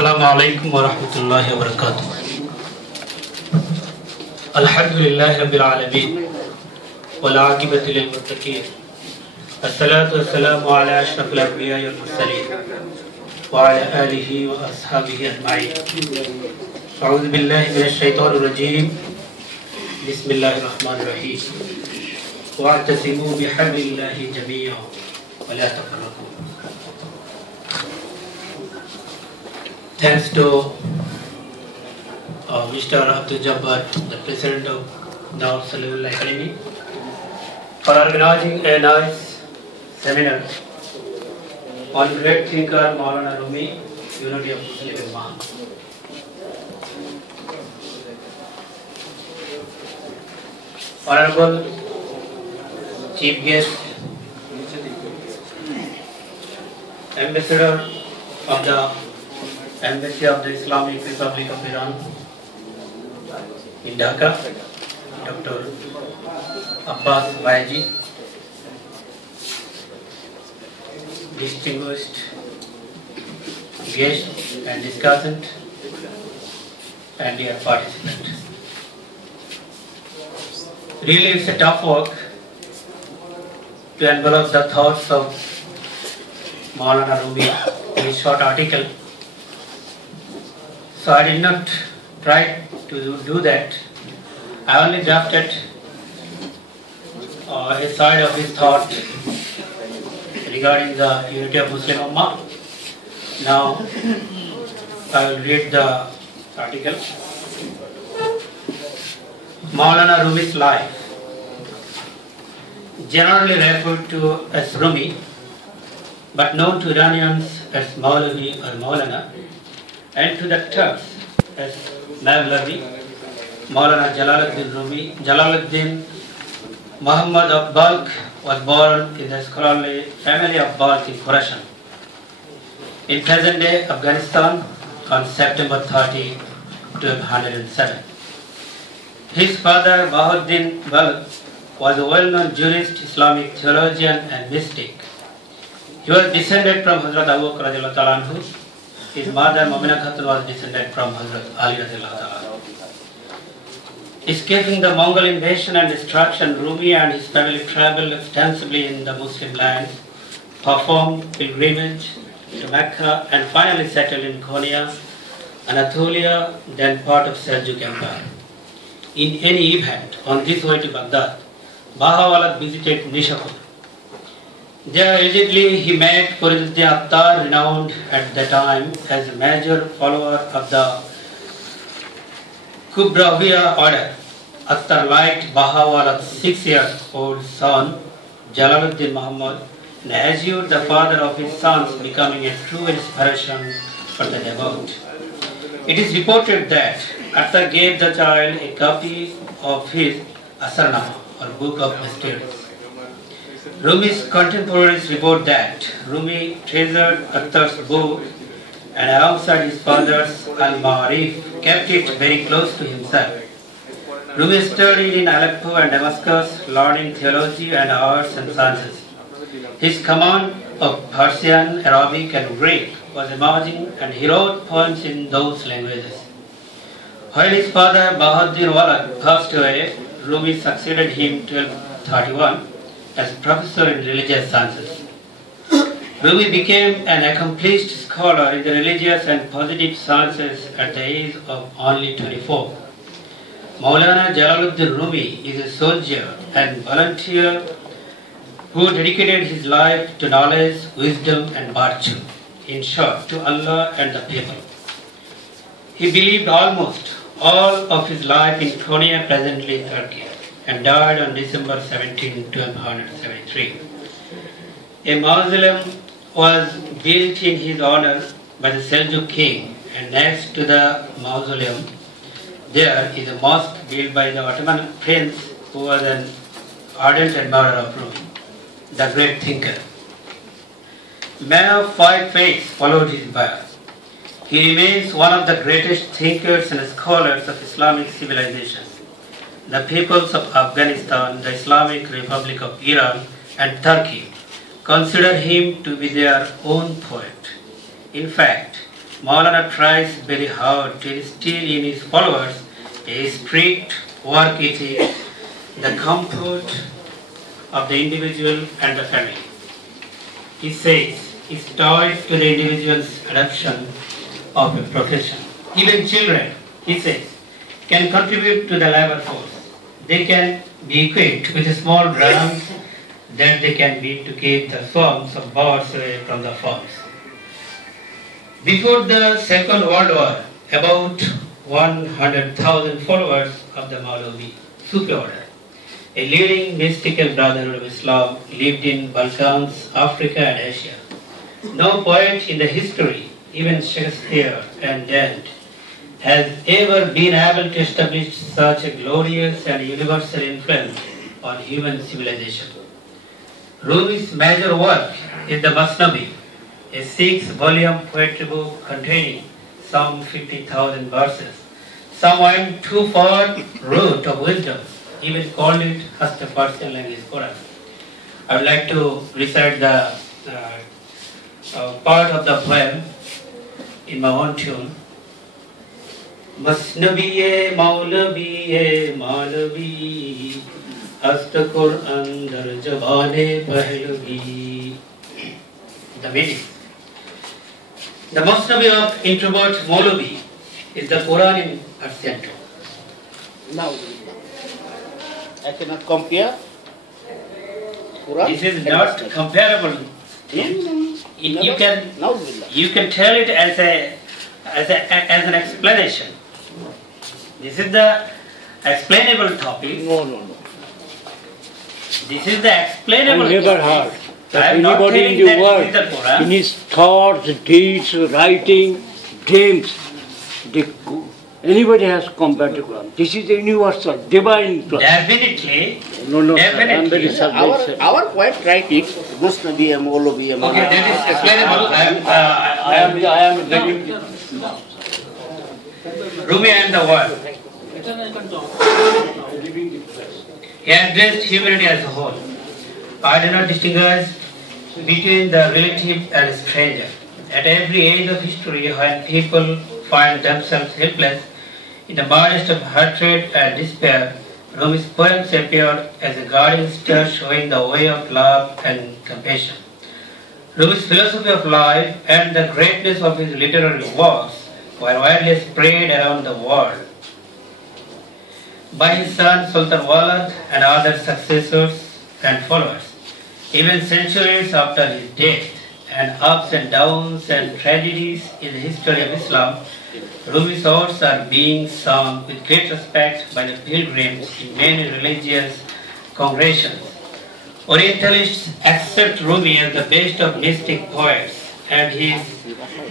Assalamu alaikum wa rahmatullahi wa barakatuh. Alhamdulillahi rabbil alameen wal aqibatu lil muttaqin. Assalatu wassalamu ala ashrafil anbiya'i wal mursalin wa ala alihi wa ashabihi ajma'in. A'udhu billahi minash shaitanir rajim. Bismillahir rahmanir rahim. Wa'tasimu bihablillahi jami'an wa la tafarraqu. Thanks to Mr. Abdul Jabbar, the President of Dawud Salihullah Academy, for organizing a nice seminar on great thinker Maulana Rumi, Unity of Muslim Ummah. Honorable Chief Guest, Ambassador of the Embassy of the Islamic Republic of Iran in Dhaka, Dr. Abbas Baiji, distinguished guest and discussant, and dear participant. Really, it's a tough work to envelop the thoughts of Maulana Rumi in a short article. So I did not try to do that. I only drafted a side of his thought regarding the unity of Muslim Ummah. Now I will read the article. Maulana Rumi's life, generally referred to as Rumi, but known to Iranians as Maulavi or Maulana, and to the Turks as Mevlavi. Maulana Jalaluddin Rumi, Jalaluddin Muhammad of Balkh, was born in the scholarly family of Balkh in Khorasan, in present-day Afghanistan, on September 30, 1207. His father, Bahuddin Balkh, was a well-known jurist, Islamic theologian and mystic. He was descended from Hazrat Abu Bakr radiallahu ta'ala anhu. His mother, Mamina Khatun, was descended from Hazrat Ali radiallahu ta'ala. Escaping the Mongol invasion and destruction, Rumi and his family traveled extensively in the Muslim lands, performed pilgrimage to Mecca, and finally settled in Konya, Anatolia, then part of Seljuk Empire. In any event, on this way to Baghdad, Baha'u'llah visited Nishapur. There allegedly he met Fariduddin Attar, renowned at the time as a major follower of the Kubrawiya order. Attar liked Baha'u'llah's 6-year-old son, Jalaluddin Muhammad, and assured the father of his sons, becoming a true inspiration for the devout. It is reported that Attar gave the child a copy of his Asarnama, or Book of Mysteries. Rumi's contemporaries report that Rumi treasured Attar's book and alongside his father's Al-Ma'arif kept it very close to himself. Rumi studied in Aleppo and Damascus, learning theology and arts and sciences. His command of Persian, Arabic and Greek was emerging, and he wrote poems in those languages. While his father Bahadur Walad passed away, Rumi succeeded him in 1231 as professor in religious sciences. Rumi became an accomplished scholar in the religious and positive sciences at the age of only 24. Maulana Jalaluddin Rumi is a soldier and volunteer who dedicated his life to knowledge, wisdom and virtue, in short, to Allah and the people. He believed almost all of his life in Konya, presently Turkey, and died on December 17, 1273. A mausoleum was built in his honor by the Seljuk king, and next to the mausoleum there is a mosque built by the Ottoman prince, who was an ardent admirer of Rumi, the great thinker. Man of 5 faiths followed his birth. He remains one of the greatest thinkers and scholars of Islamic civilization. The peoples of Afghanistan, the Islamic Republic of Iran and Turkey consider him to be their own poet. In fact, Maulana tries very hard to instill in his followers a strict work ethic, the comfort of the individual and the family. He says it's tied to the individual's adoption of a profession. Even children, he says, can contribute to the labor force. They can be equipped with small drums that they can beat to keep the swarms of birds away from the farms. Before the Second World War, about 100,000 followers of the Maulvi Sufi order, a leading mystical brotherhood of Islam, lived in Balkans, Africa and Asia. No poet in the history, even Shakespeare and Dante, has ever been able to establish such a glorious and universal influence on human civilization. Rumi's major work is the Masnavi, a 6-volume poetry book containing some 50,000 verses. Some went too far root of wisdom, even called it as the Persian language Quran. I would like to recite the part of the poem in my own tune. Masnavi Maulvi Maulvi Hast Quran dar jabane pahlavi. The meaning. The Masnavi of introvert Maulvi is the Quran in Persian tone. Now, I cannot compare Quran. This is not comparable. You can tell it as an explanation. This is the explainable topic. No. This is the explainable. I never topic. heard that anybody in the world, in his thoughts, deeds, writing, dreams, anybody has compared to Quran. This is the universal, divine Quran. Definitely. No, Definitely. I am very subject. Our poet write it, Musnavi, Maulvi, Okay, that is explainable. I am getting Rumi and the world. He addressed humanity as a whole. I do not distinguish between the relative and stranger. At every age of history, when people find themselves helpless in the midst of hatred and despair, Rumi's poems appeared as a guiding star showing the way of love and compassion. Rumi's philosophy of life and the greatness of his literary works were widely spread around the world by his son Sultan Walid and other successors and followers. Even centuries after his death, and ups and downs and tragedies in the history of Islam, Rumi's words are being sung with great respect by the pilgrims in many religious congregations. Orientalists accept Rumi as the best of mystic poets, and his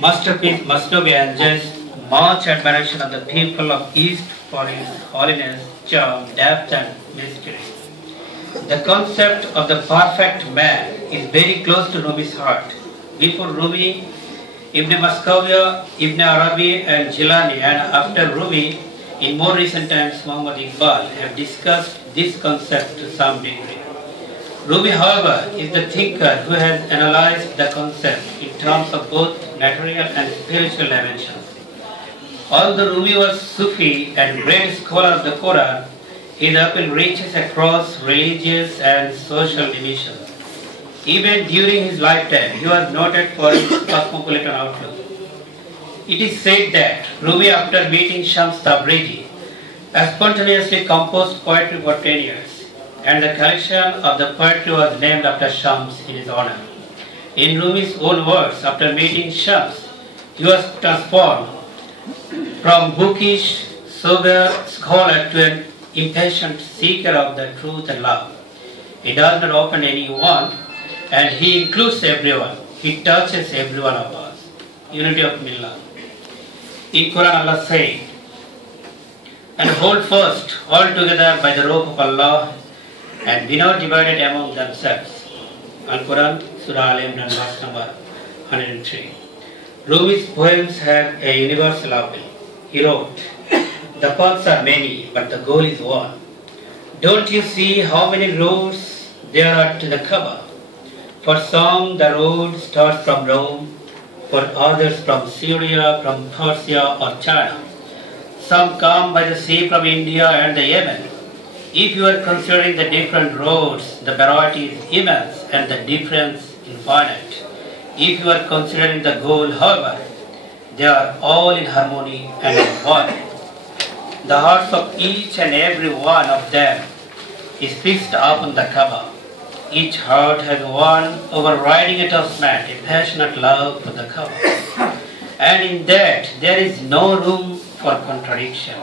masterpiece Masnavi enjoys much admiration of the people of East for his holiness, charm, depth and mystery. The concept of the perfect man is very close to Rumi's heart. Before Rumi, Ibn Maskawiyya, Ibn Arabi and Jilani, and after Rumi, in more recent times Muhammad Iqbal, have discussed this concept to some degree. Rumi, however, is the thinker who has analyzed the concept in terms of both material and spiritual dimensions. Although Rumi was Sufi and great scholar of the Quran, his appeal reaches across religious and social divisions. Even during his lifetime, he was noted for his cosmopolitan outlook. It is said that Rumi, after meeting Shams Tabrizi, spontaneously composed poetry for 10 years, and the collection of the poetry was named after Shams in his honor. In Rumi's own words, after meeting Shams, he was transformed from bookish, sober scholar to an impatient seeker of the truth and love. He does not open anyone, and he includes everyone. He touches every one of us. Unity of Millah. In Quran, Allah says, and hold fast all together by the rope of Allah, and be not divided among themselves. Al-Quran, Surah Al-Imran, verse number 103. Rumi's poems have a universal appeal. He wrote, the paths are many, but the goal is one. Don't you see how many roads there are to the Kaaba? For some, the road starts from Rome. for others from Syria, from Persia or China. Some come by the sea from India and the Yemen. If you are considering the different roads, the variety is immense and the difference infinite. If you are considering the goal, however, they are all in harmony and in one. The hearts of each and every one of them is fixed upon the Kaaba. Each heart has one overriding attachment, a passionate love for the Kaaba. And in that, there is no room for contradiction.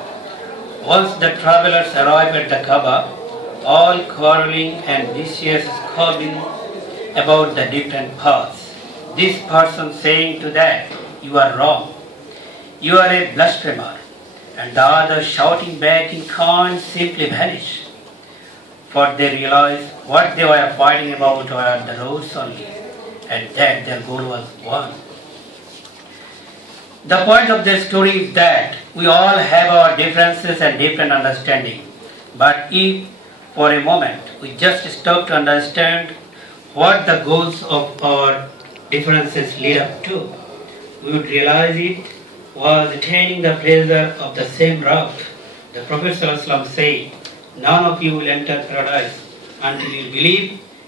Once the travelers arrive at the Kaaba, all quarreling and vicious squabbling about the different paths. This person saying to that, "You are wrong, you are a blasphemer," and the other shouting back in kind simply vanish. For they realized what they were fighting about were the roads only, and that their goal was one. The point of this story is that we all have our differences and different understanding. But if for a moment we just stop to understand what the goals of our differences lead up to, we would realize it was attaining the pleasure of the same route. The Prophet ﷺ said, "None of you will enter paradise until you believe,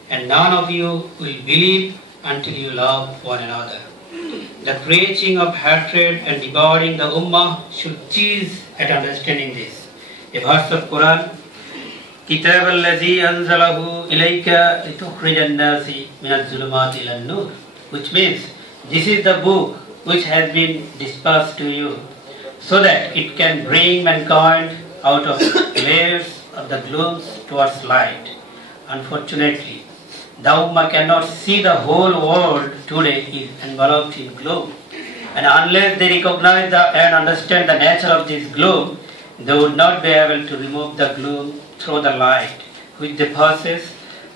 and none of you will believe until you love one another." The preaching of hatred and dividing the Ummah should tease at understanding this. A verse of Quran, "Kitab al-Lazi anzalahu ilayka litukhrijan nasi min al-zulumat ila an-nur," which means this is the book which has been dispatched to you so that it can bring mankind out of layers of the glooms towards light. Unfortunately, the Ummah cannot see the whole world today is enveloped in gloom. And unless they recognize and understand the nature of this gloom, they would not be able to remove the gloom through the light which they possess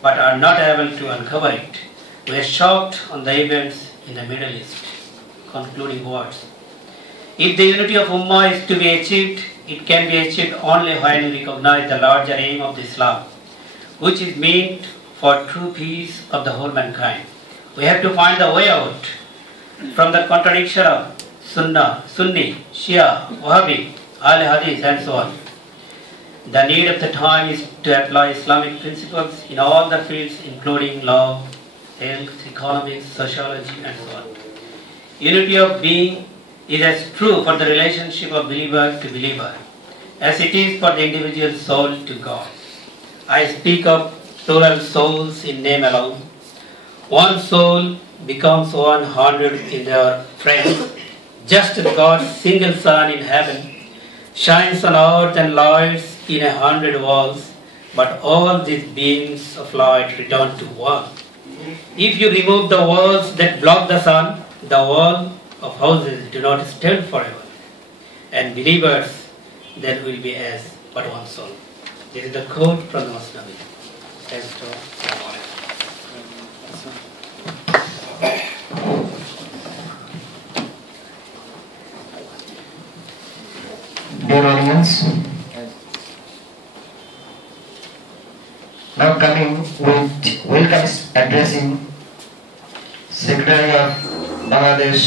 but are not able to uncover it. We are shocked on the events in the Middle East. Concluding words. If the unity of Ummah is to be achieved, it can be achieved only when we recognize the larger aim of Islam, which is meant for true peace of the whole mankind. We have to find the way out from the contradiction of Sunnah, Sunni, Shia, Wahhabi, Ahl Hadith and so on. The need of the time is to apply Islamic principles in all the fields including law, health, economics, sociology and so on. Unity of being is as true for the relationship of believer to believer as it is for the individual soul to God. I speak of plural souls in name alone. One soul becomes 100 in their friends, just as God's single sun in heaven shines on earth and lights in 100 walls, but all these beams of light return to one. If you remove the walls that block the sun, the wall of houses do not stand forever. And believers then will be as but one soul. This is the quote from the Masnavi. Thanks to all. Dear audience, now coming with welcomes addressing Secretary of Bangladesh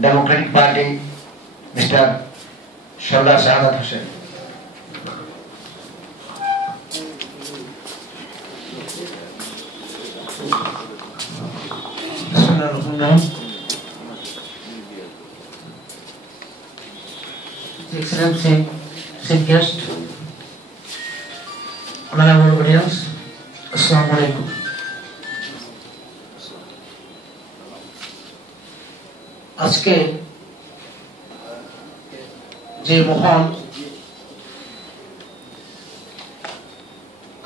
Democratic Party, Mr. Sardar Shahadat Hussain. Excellency, chief guest, honorable audience, Assalamu alaikum. আজকে যে মহান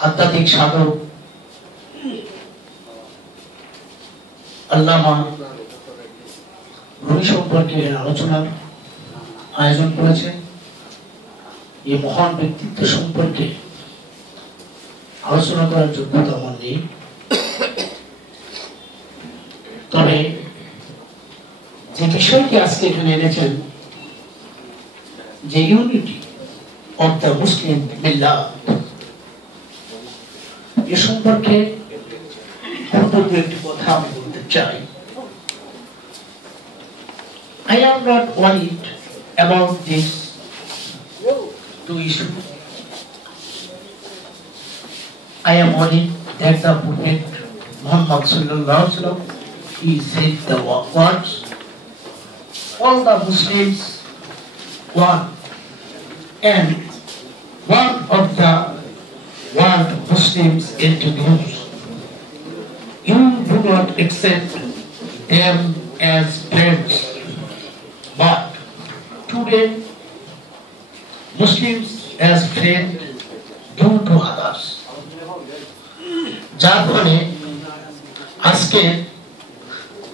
আধ্যাত্মিক সাধক আল্লামা রুমি সম্পর্কে আলোচনার আয়োজন করেছে, এই মহান ব্যক্তিত্ব সম্পর্কে আলোচনা করার যোগ্যতা আমার নেই। তবে যে বিষয়টি আজকে এখানে এনেছেন, যে ইউনিটি অফ দ্য মুসলিম মিল্লাত, এ সম্পর্কে অন্তত একটি কথা আমি বলতে চাই। I am not worried about these two issues. I am worried that the Prophet Muhammad sallallahu alaihi wasallam, he said the words, all the Muslims one, and one of the world Muslims introduced. You do not accept them as friends, but today Muslims as friends do to others. যার ফলে আজকে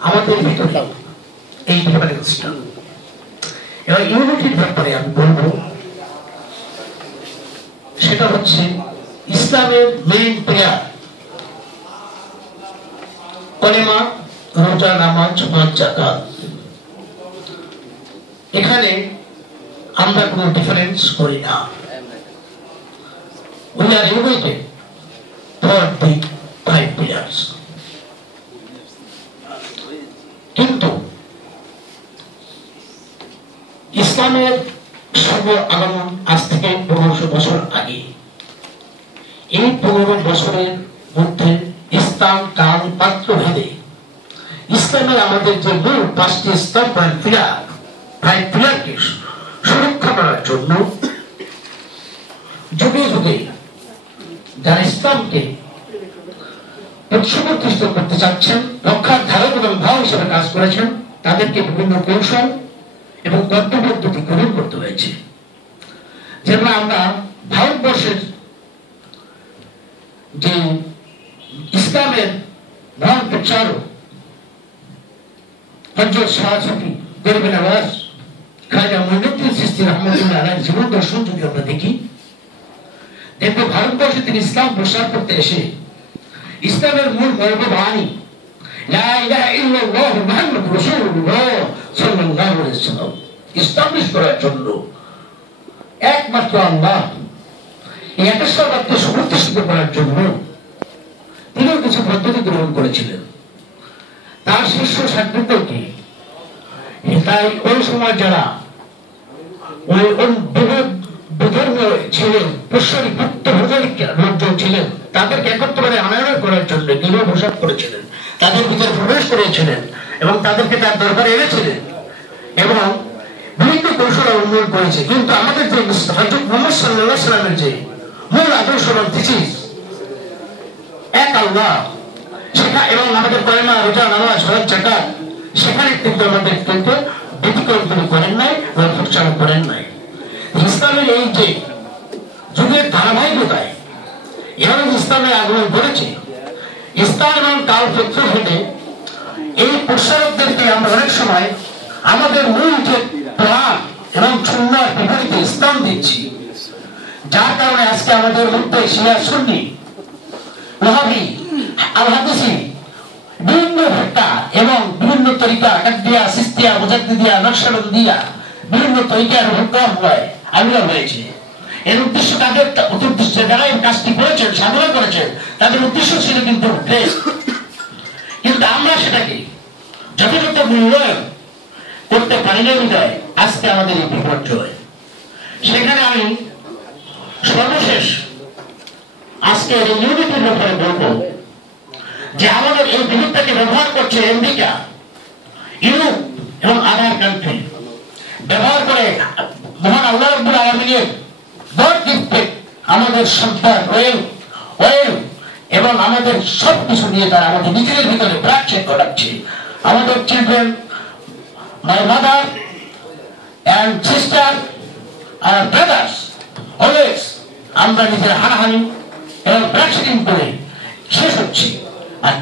আমাদের ভিতরে এই ডিফারেন্সটা এবার ইউনিটির ব্যাপারে আমি বলবো, সেটা হচ্ছে ইসলামের মেইন প্রেয়ার কলেমা, রোজা, নামাজ, হজ, যাকাত। এখানে আমরা কোনো ডিফারেন্স করি না। We are united for the 5 pillars. কিন্তু ইসলামের শুভ আগমন আজ থেকে 1500 বছর আগে। এই 15 বছরের মধ্যে স্থান, কাল, পাত্র ভেদে ইসলামের আমাদের যে মূল 5টি স্তম্ভ পিলার, 5 পিলারকে সুরক্ষা করার জন্য যুগে যুগে যারা ইসলামকে প্রতিষ্ঠিত করতে চাচ্ছেন, রক্ষার ধারক এবং ভাব হিসেবে কাজ করেছেন, তাদেরকে বিভিন্ন কৌশল এবং কর্তব্য পদ্ধতি গ্রহণ করতে হয়েছে। যেমন আমরা ভারতবর্ষের যে ইসলামের মহান প্রচারক হযরত শাহ সুফি গরিবে নওয়াজ খাজা মুঈনুদ্দিন চিশতি রাহমাতুল্লাহ আলাইহির জীবন দর্শন যদি আমরা দেখি, দেখবো ভারতবর্ষে তিনি ইসলাম প্রসার করতে এসে ইসলামের মূল মর্মবাণী লা ইলাহা ইল্লাল্লাহ মুহাম্মাদুর রাসূলুল্লাহ সাল্লাল্লাহু আলাইহি ওয়াসাল্লাম ইস্টাবলিশ করার জন্য একমাত্র আল্লাহ, এই একেশ্বরবাদকে সুপ্রতিষ্ঠিত করার জন্য তিনি কিছু পদ্ধতি গ্রহণ করেছিলেন। তার শিষ্য সাধুদেরকে, তাই ওই সময় যারা ওই ছিলেন, পুষ্করী লোকজন ছিলেন, তাদেরকে একত্রে আনয়ন করার জন্য গৃহ প্রসাদ করেছিলেন, তাদের ভিতরে প্রবেশ করেছিলেন এবং তাদেরকে তার দরবারে এনেছিলেন এবং বিভিন্ন কৌশল অবলম্বন করেছে। কিন্তু আমাদের যে হযরত মুহাম্মদ সাল্লাল্লাহু আলাইহি ওয়াসাল্লামের যে মূল আদর্শ এবং থিসিস এক আল্লাহ, সেটা এবং আমাদের কলেমা, রোজা, নামাজ, হজ, যাকাত, সেখানে কিন্তু আমাদের কিন্তু ব্যতিক্রম তিনি করেন নাই বা প্রচার করেন নাই। ইসলামের এই যে যুগের ধারাবাহিকতায় এভাবে ইসলামের আগমন করেছে, ইসলাম এবং কাল ক্ষেত্র ভেদে এই প্রসারকদেরকে আমরা অনেক সময় আমাদের মূল যে প্রাণ এবং সুন্নাহর বিপরীতে ইসলাম দিচ্ছি, যার কারণে আজকে আমাদের মধ্যে শিয়া, সুন্নি, ওয়াহাবি, আল হাদিসি, বিভিন্ন ভেক্তা এবং বিভিন্ন তরিকা, কাদরিয়া, সিস্তিয়া, মুজাদ্দিদিয়া, নকশবন্দিয়া, বিভিন্ন তরিকার হুকুম হয় আবির্ভাব হয়েছে। এর উদ্দেশ্য তাদের উদ্দেশ্য যারা এই কাজটি করেছেন, সাধনা করেছেন, তাদের উদ্দেশ্য ছিল কিন্তু দেশ। কিন্তু আমরা সেটাকে যথাযথ মূল্যায়ন করতে পারি না বিধায় আজকে আমাদের এই বিপর্যয়। সেখানে আমি সর্বশেষ আজকে এই ইউনিটির ব্যাপারে বলবো যে আমাদের এই বিরোধটাকে ব্যবহার করছে আমেরিকা, ইউরোপ এবং আদার কান্ট্রি, ব্যবহার করে মহান আল্লাহ রাব্বুল আলামিনের গড গিফটেড আমাদের সম্পদ ওয়েল এবং আমাদের সবকিছু নিয়ে তারা আমাদের নিজেদের ভিতরে ব্রাকচেক করাচ্ছে। আমাদের children, my mother and sister আর ব্রাদার্স, অলওয়েজ আমরা নিজের হানাহানি এবং ব্রাকচেকিং করে শেষ হচ্ছি। আর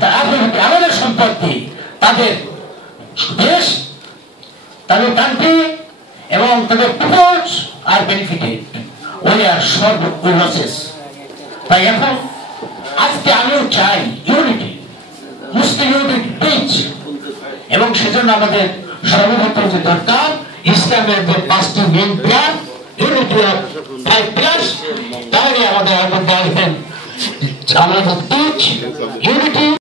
আমাদের সম্পত্তি, তাদের দেশ, তাদের কান্ট্রি এবং তাদের পিপলস আর বেনিফিটেড, ওই আর সব লসেস। তাই এখন আজকে আমিও চাই ইউনিটি, মুসলিম ইউনিটি পিচ, এবং সেজন্য আমাদের সর্বপ্রথম যে দরকার ইসলামের যে 5টি main pillar, unity of 5 pillars, তাহলে আমাদের আমাদের পিচ, ইউনিটি